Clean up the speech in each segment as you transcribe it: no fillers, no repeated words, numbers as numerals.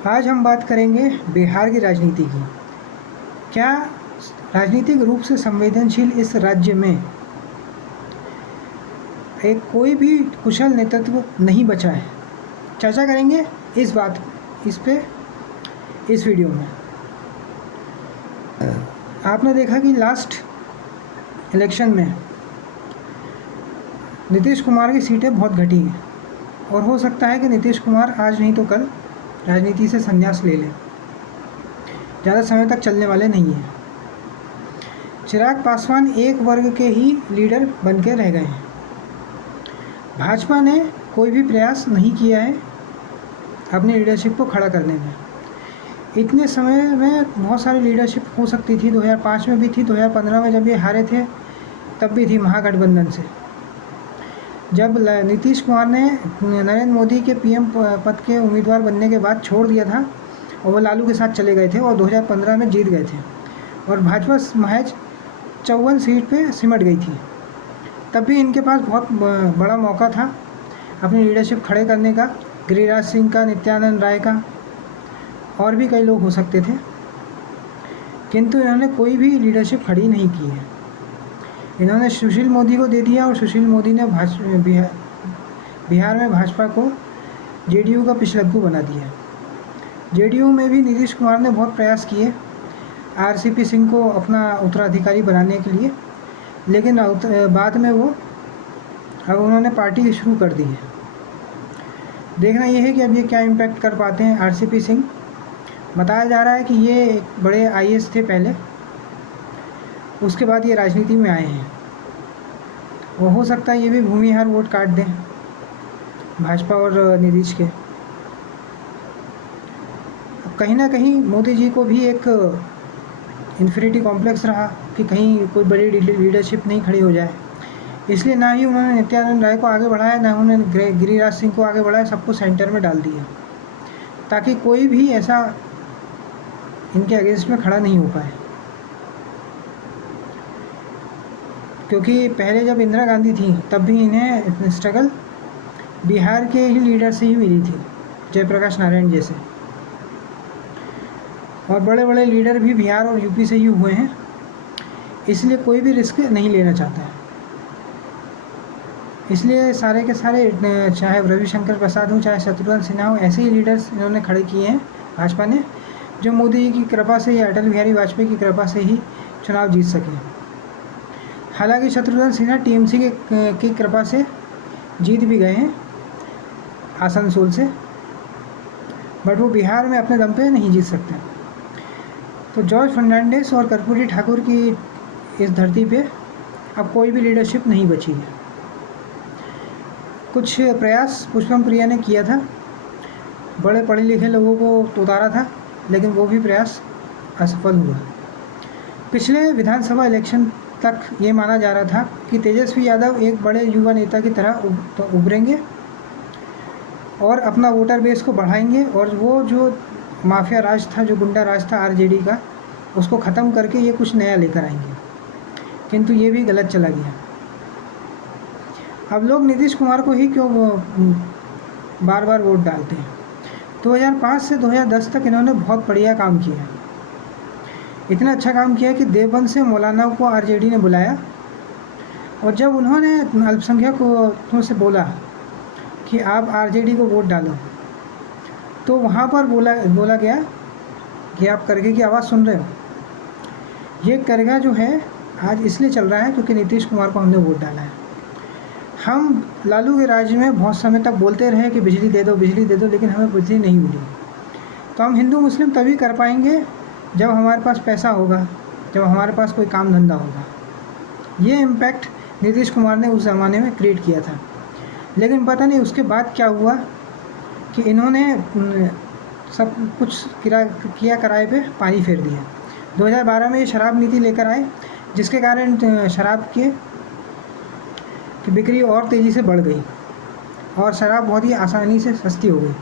आज हम बात करेंगे बिहार की राजनीति की। क्या राजनीतिक रूप से संवेदनशील इस राज्य में एक कोई भी कुशल नेतृत्व नहीं बचा है? चर्चा करेंगे इस पे इस वीडियो में। आपने देखा कि लास्ट इलेक्शन में नीतीश कुमार की सीटें बहुत घटी हैं और हो सकता है कि नीतीश कुमार आज नहीं तो कल राजनीति से संन्यास ले लें। ज़्यादा समय तक चलने वाले नहीं हैं। चिराग पासवान एक वर्ग के ही लीडर बन के रह गए हैं। भाजपा ने कोई भी प्रयास नहीं किया है अपनी लीडरशिप को खड़ा करने में। इतने समय में बहुत सारी लीडरशिप हो सकती थी। 2005 में भी थी, 2015 में जब ये हारे थे तब भी थी महागठबंधन से। जब नीतीश कुमार ने नरेंद्र मोदी के पीएम पद के उम्मीदवार बनने के बाद छोड़ दिया था और वो लालू के साथ चले गए थे और 2015 में जीत गए थे और भाजपा महज 54 सीट पे सिमट गई थी। तब भी इनके पास बहुत बड़ा मौका था अपनी लीडरशिप खड़े करने का। गिरिराज सिंह का, नित्यानंद राय का, और भी कई लोग हो सकते थे, किंतु इन्होंने कोई भी लीडरशिप खड़ी नहीं की है। इन्होंने सुशील मोदी को दे दिया और सुशील मोदी ने बिहार में भाजपा को जेडीयू का पिछलग्गू बना दिया। जेडीयू में भी नीतीश कुमार ने बहुत प्रयास किए आरसीपी सिंह को अपना उत्तराधिकारी बनाने के लिए, लेकिन बाद में अब उन्होंने पार्टी शुरू कर दी है। देखना यह है कि अब ये क्या इम्पैक्ट कर पाते हैं। आरसीपी सिंह बताया जा रहा है कि ये एक बड़े आईएएस थे पहले, उसके बाद ये राजनीति में आए हैं। वो हो सकता है ये भी भूमिहार वोट काट दें भाजपा और नीतीश के। कहीं ना कहीं मोदी जी को भी एक इन्फीरियरिटी कॉम्प्लेक्स रहा कि कहीं कोई बड़ी लीडरशिप नहीं खड़ी हो जाए, इसलिए ना ही उन्होंने नित्यानंद राय को आगे बढ़ाया, ना उन्होंने गिरिराज सिंह को आगे बढ़ाया, सबको सेंटर में डाल दिया ताकि कोई भी ऐसा इनके अगेंस्ट में खड़ा नहीं हो पाए। क्योंकि पहले जब इंदिरा गांधी थी तब भी इन्हें स्ट्रगल बिहार के ही लीडर से ही मिली थी, जयप्रकाश नारायण जैसे, और बड़े बड़े लीडर भी बिहार और यूपी से ही हुए हैं। इसलिए कोई भी रिस्क नहीं लेना चाहता है। इसलिए सारे के सारे, चाहे रविशंकर प्रसाद हो, चाहे शत्रुघ्न सिन्हा हो, ऐसे ही लीडर्स इन्होंने खड़े किए हैं भाजपा ने, जो मोदी जी की कृपा से या अटल बिहारी वाजपेयी की कृपा से ही चुनाव जीत सके। हालांकि शत्रुघ्न सिन्हा टीएमसी की कृपा से जीत भी गए हैं आसनसोल से, बट वो बिहार में अपने दम पे नहीं जीत सकते। तो जॉर्ज फर्नांडिस और कर्पूरी ठाकुर की इस धरती पे अब कोई भी लीडरशिप नहीं बची है। कुछ प्रयास पुष्पम प्रिया ने किया था, बड़े पढ़े लिखे लोगों को उतारा था, लेकिन वो भी प्रयास असफल हुआ। पिछले विधानसभा इलेक्शन तक ये माना जा रहा था कि तेजस्वी यादव एक बड़े युवा नेता की तरह उभरेंगे और अपना वोटर बेस को बढ़ाएंगे और वो जो माफिया राज था, जो गुंडा राज था आरजेडी का, उसको ख़त्म करके ये कुछ नया लेकर आएंगे। किंतु ये भी गलत चला गया। अब लोग नीतीश कुमार को ही क्यों बार बार वोट डालते हैं। 2005 से 2010 तक इन्होंने बहुत बढ़िया काम किया। इतना अच्छा काम किया कि देवबंद से मौलाना को आरजेडी ने बुलाया और जब उन्होंने अल्पसंख्यकों से बोला कि आप आरजेडी को वोट डालो, तो वहाँ पर बोला गया कि आप करगे की आवाज़ सुन रहे हो। ये करगा जो है आज इसलिए चल रहा है क्योंकि नीतीश कुमार को हमने वोट डाला है। हम लालू के राज्य में बहुत समय तक बोलते रहे कि बिजली दे दो, लेकिन हमें बिजली नहीं मिली। तो हम हिंदू मुस्लिम तभी कर पाएंगे जब हमारे पास पैसा होगा, जब हमारे पास कोई काम धंधा होगा। ये इम्पैक्ट नीतीश कुमार ने उस ज़माने में क्रिएट किया था, लेकिन पता नहीं उसके बाद क्या हुआ कि इन्होंने सब कुछ किया किराए पे पानी फेर दिया। 2012 में ये शराब नीति लेकर आए, जिसके कारण शराब की बिक्री और तेज़ी से बढ़ गई और शराब बहुत ही आसानी से सस्ती हो गई।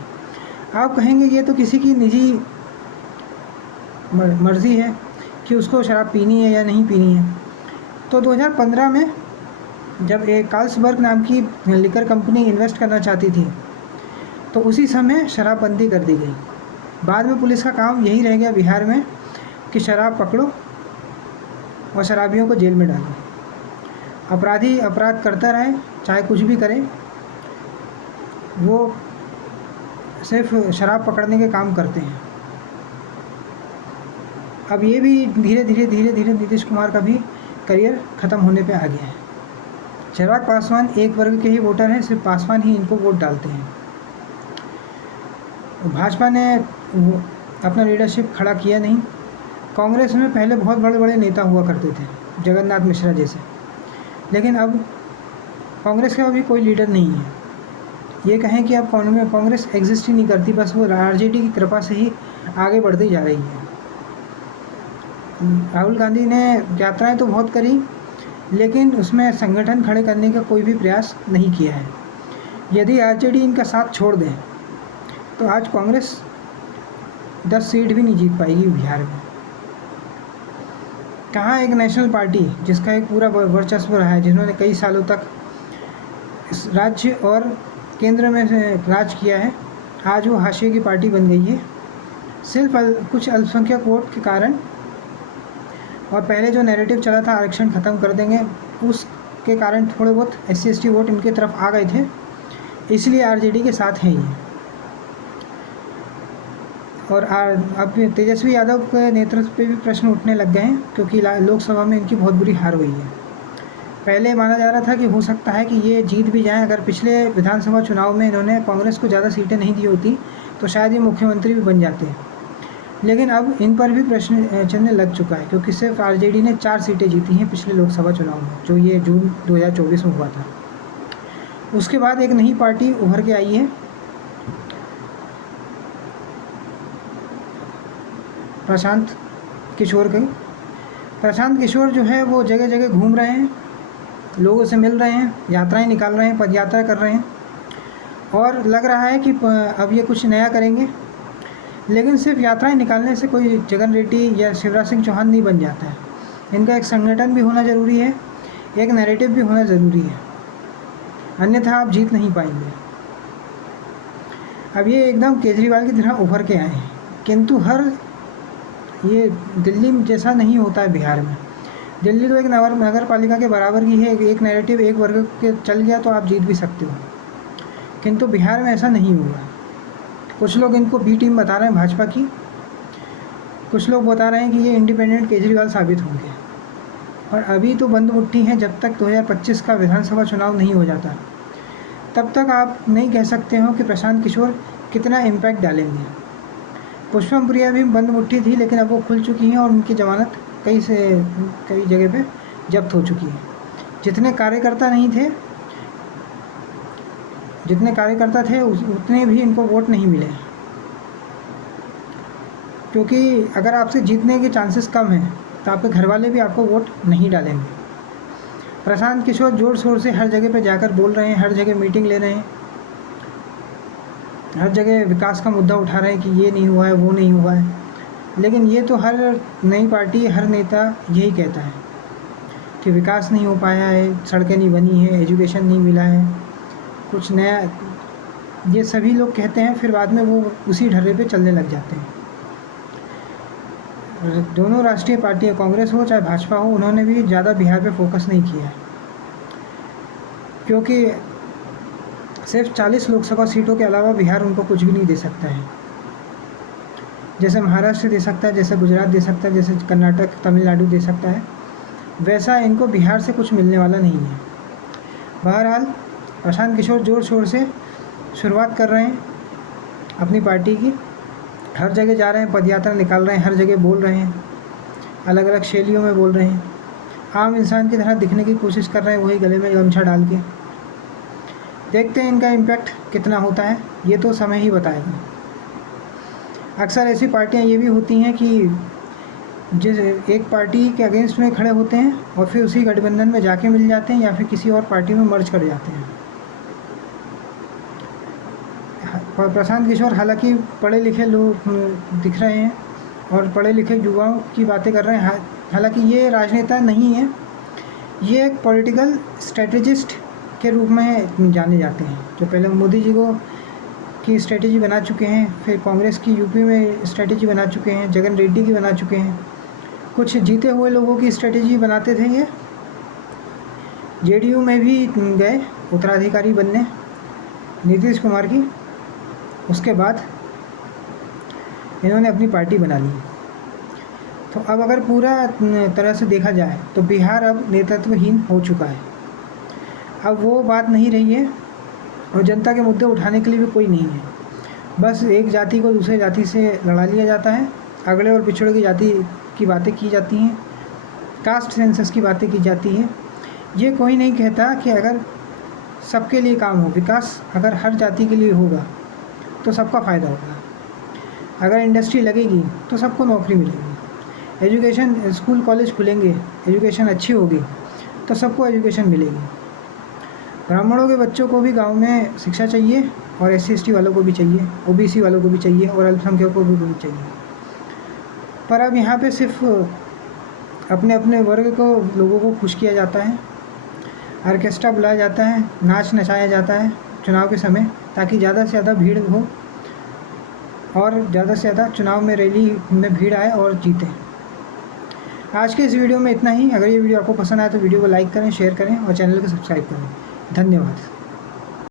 आप कहेंगे ये तो किसी की निजी मर्ज़ी है कि उसको शराब पीनी है या नहीं पीनी है। तो 2015 में जब एक कार्ल्सबर्ग नाम की लिकर कंपनी इन्वेस्ट करना चाहती थी, तो उसी समय शराबबंदी कर दी गई बाद में पुलिस का काम यही रह गया बिहार में कि शराब पकड़ो और शराबियों को जेल में डालो। अपराधी अपराध करता रहे, चाहे कुछ भी करे, वो सिर्फ शराब पकड़ने के काम करते हैं। अब ये भी धीरे धीरे नीतीश कुमार का भी करियर ख़त्म होने पे आ गया है। चिराग पासवान एक वर्ग के ही वोटर हैं, सिर्फ पासवान ही इनको वोट डालते हैं। भाजपा ने अपना लीडरशिप खड़ा किया नहीं। कांग्रेस में पहले बहुत बड़े बड़े नेता हुआ करते थे, जगन्नाथ मिश्रा जैसे, लेकिन अब कांग्रेस का भी कोई लीडर नहीं है। ये कहें कि अब कांग्रेस एग्जिस्ट ही नहीं करती, बस वो आरजेडी की कृपा से ही आगे बढ़ती जा रही है। राहुल गांधी ने यात्राएं तो बहुत करी, लेकिन उसमें संगठन खड़े करने का कोई भी प्रयास नहीं किया है। यदि आरजेडी इनका साथ छोड़ दे तो आज कांग्रेस 10 सीट भी नहीं जीत पाएगी बिहार में। कहाँ एक नेशनल पार्टी जिसका एक पूरा वर्चस्व रहा है, जिन्होंने कई सालों तक इस राज्य और केंद्र में राज किया है, आज वो हाशिए की पार्टी बन गई है सिर्फ कुछ अल्पसंख्यक वोट के कारण। और पहले जो नैरेटिव चला था आरक्षण ख़त्म कर देंगे, उसके कारण थोड़े बहुत SC/ST वोट इनके तरफ आ गए थे, इसलिए आरजेडी के साथ हैं ये। और अब तेजस्वी यादव के नेतृत्व पे भी प्रश्न उठने लग गए हैं, क्योंकि लोकसभा में इनकी बहुत बुरी हार हुई है। पहले माना जा रहा था कि हो सकता है कि ये जीत भी जाएं। अगर पिछले विधानसभा चुनाव में इन्होंने कांग्रेस को ज़्यादा सीटें नहीं दी होती तो शायद ये मुख्यमंत्री भी बन जाते। लेकिन अब इन पर भी प्रश्न चिन्ह लग चुका है, क्योंकि सिर्फ आरजेडी ने 4 सीटें जीती हैं पिछले लोकसभा चुनाव में, जो ये जून 2024 में हुआ था। उसके बाद एक नई पार्टी उभर के आई है, प्रशांत किशोर की। प्रशांत किशोर जो है वो जगह जगह घूम रहे हैं, लोगों से मिल रहे हैं, यात्राएं निकाल रहे हैं, पदयात्रा कर रहे हैं, और लग रहा है कि अब ये कुछ नया करेंगे। लेकिन सिर्फ यात्राएं निकालने से कोई जगन रेड्डी या शिवराज सिंह चौहान नहीं बन जाता है। इनका एक संगठन भी होना ज़रूरी है, एक नैरेटिव भी होना ज़रूरी है, अन्यथा आप जीत नहीं पाएंगे। अब ये एकदम केजरीवाल की तरह उभर के आए हैं, किंतु ये दिल्ली जैसा नहीं होता है बिहार में। दिल्ली तो एक नगर पालिका के बराबर की है, एक नैरेटिव एक वर्ग के चल गया तो आप जीत भी सकते हो, किंतु बिहार में ऐसा नहीं हुआ। कुछ लोग इनको बी टीम बता रहे हैं भाजपा की, कुछ लोग बता रहे हैं कि ये इंडिपेंडेंट केजरीवाल साबित होंगे, और अभी तो बंद मुट्ठी हैं। जब तक 2025 का विधानसभा चुनाव नहीं हो जाता तब तक आप नहीं कह सकते हो कि प्रशांत किशोर कितना इम्पैक्ट डालेंगे। पुष्पम प्रिया भी बंद मुट्ठी थी, लेकिन अब वो खुल चुकी हैं और उनकी जमानत कई जगह पे जब्त हो चुकी है। जितने कार्यकर्ता थे उतने भी इनको वोट नहीं मिले, क्योंकि अगर आपसे जीतने के चांसेस कम हैं तो आपके घर वाले भी आपको वोट नहीं डालेंगे। प्रशांत किशोर ज़ोर शोर से हर जगह पे जाकर बोल रहे हैं, हर जगह मीटिंग ले रहे हैं, हर जगह विकास का मुद्दा उठा रहे हैं कि ये नहीं हुआ है, वो नहीं हुआ है। लेकिन ये तो हर नई पार्टी, हर नेता यही कहता है कि विकास नहीं हो पाया है, सड़कें नहीं बनी है, एजुकेशन नहीं मिला है, कुछ नया, ये सभी लोग कहते हैं, फिर बाद में वो उसी ढर्रे पे चलने लग जाते हैं। दोनों राष्ट्रीय पार्टियां, कांग्रेस हो चाहे भाजपा हो, उन्होंने भी ज़्यादा बिहार पे फोकस नहीं किया है, क्योंकि सिर्फ 40 लोकसभा सीटों के अलावा बिहार उनको कुछ भी नहीं दे सकता है। जैसे महाराष्ट्र दे सकता है, जैसे गुजरात दे सकता है, जैसे कर्नाटक, तमिलनाडु दे सकता है, वैसा इनको बिहार से कुछ मिलने वाला नहीं है। बहरहाल प्रशांत किशोर ज़ोर शोर से शुरुआत कर रहे हैं अपनी पार्टी की, हर जगह जा रहे हैं, पदयात्रा निकाल रहे हैं, हर जगह बोल रहे हैं, अलग अलग शैलियों में बोल रहे हैं, आम इंसान की तरह दिखने की कोशिश कर रहे हैं, वही गले में गमछा डाल के। देखते हैं इनका इम्पैक्ट कितना होता है, ये तो समय ही बताएगा। अक्सर ऐसी पार्टियां ये भी होती हैं कि जिस एक पार्टी के अगेंस्ट में खड़े होते हैं और फिर उसी गठबंधन में जाके मिल जाते हैं या फिर किसी और पार्टी में मर्ज कर जाते हैं। प्रशांत किशोर हालांकि पढ़े लिखे लोग दिख रहे हैं और पढ़े लिखे युवाओं की बातें कर रहे हैं, हालांकि ये राजनेता नहीं है, ये एक पॉलिटिकल स्ट्रेटजिस्ट के रूप में जाने जाते हैं, जो पहले मोदी जी की स्ट्रेटेजी बना चुके हैं, फिर कांग्रेस की यूपी में स्ट्रेटेजी बना चुके हैं, जगन रेड्डी की बना चुके हैं। कुछ जीते हुए लोगों की स्ट्रेटेजी बनाते थे ये। जेडीयू में भी गए उत्तराधिकारी बनने नीतीश कुमार की। उसके बाद इन्होंने अपनी पार्टी बना ली। तो अब अगर पूरा तरह से देखा जाए तो बिहार अब नेतृत्वहीन हो चुका है। अब वो बात नहीं रही है और जनता के मुद्दे उठाने के लिए भी कोई नहीं है। बस एक जाति को दूसरे जाति से लड़ा लिया जाता है, अगड़े और पिछड़े की जाति की बातें की जाती हैं, कास्ट सेंसस की बातें की जाती हैं। ये कोई नहीं कहता कि अगर सबके लिए काम हो, विकास अगर हर जाति के लिए होगा तो सबका फ़ायदा होगा। अगर इंडस्ट्री लगेगी तो सबको नौकरी मिलेगी, एजुकेशन स्कूल कॉलेज खुलेंगे, एजुकेशन अच्छी होगी तो सबको एजुकेशन मिलेगी। ब्राह्मणों के बच्चों को भी गांव में शिक्षा चाहिए और SC/ST वालों को भी चाहिए, OBC वालों को भी चाहिए और अल्पसंख्यकों को भी चाहिए। पर अब यहाँ पे सिर्फ अपने अपने वर्ग को लोगों को खुश किया जाता है, ऑर्केस्ट्रा बुलाया जाता है, नाच नचाया जाता है चुनाव के समय, ताकि ज़्यादा से ज़्यादा भीड़ हो और ज़्यादा से ज़्यादा चुनाव में रैली में भीड़ आए और जीते। आज के इस वीडियो में इतना ही। अगर ये वीडियो आपको पसंद आए तो वीडियो को लाइक करें, शेयर करें और चैनल को सब्सक्राइब करें। धन्यवाद।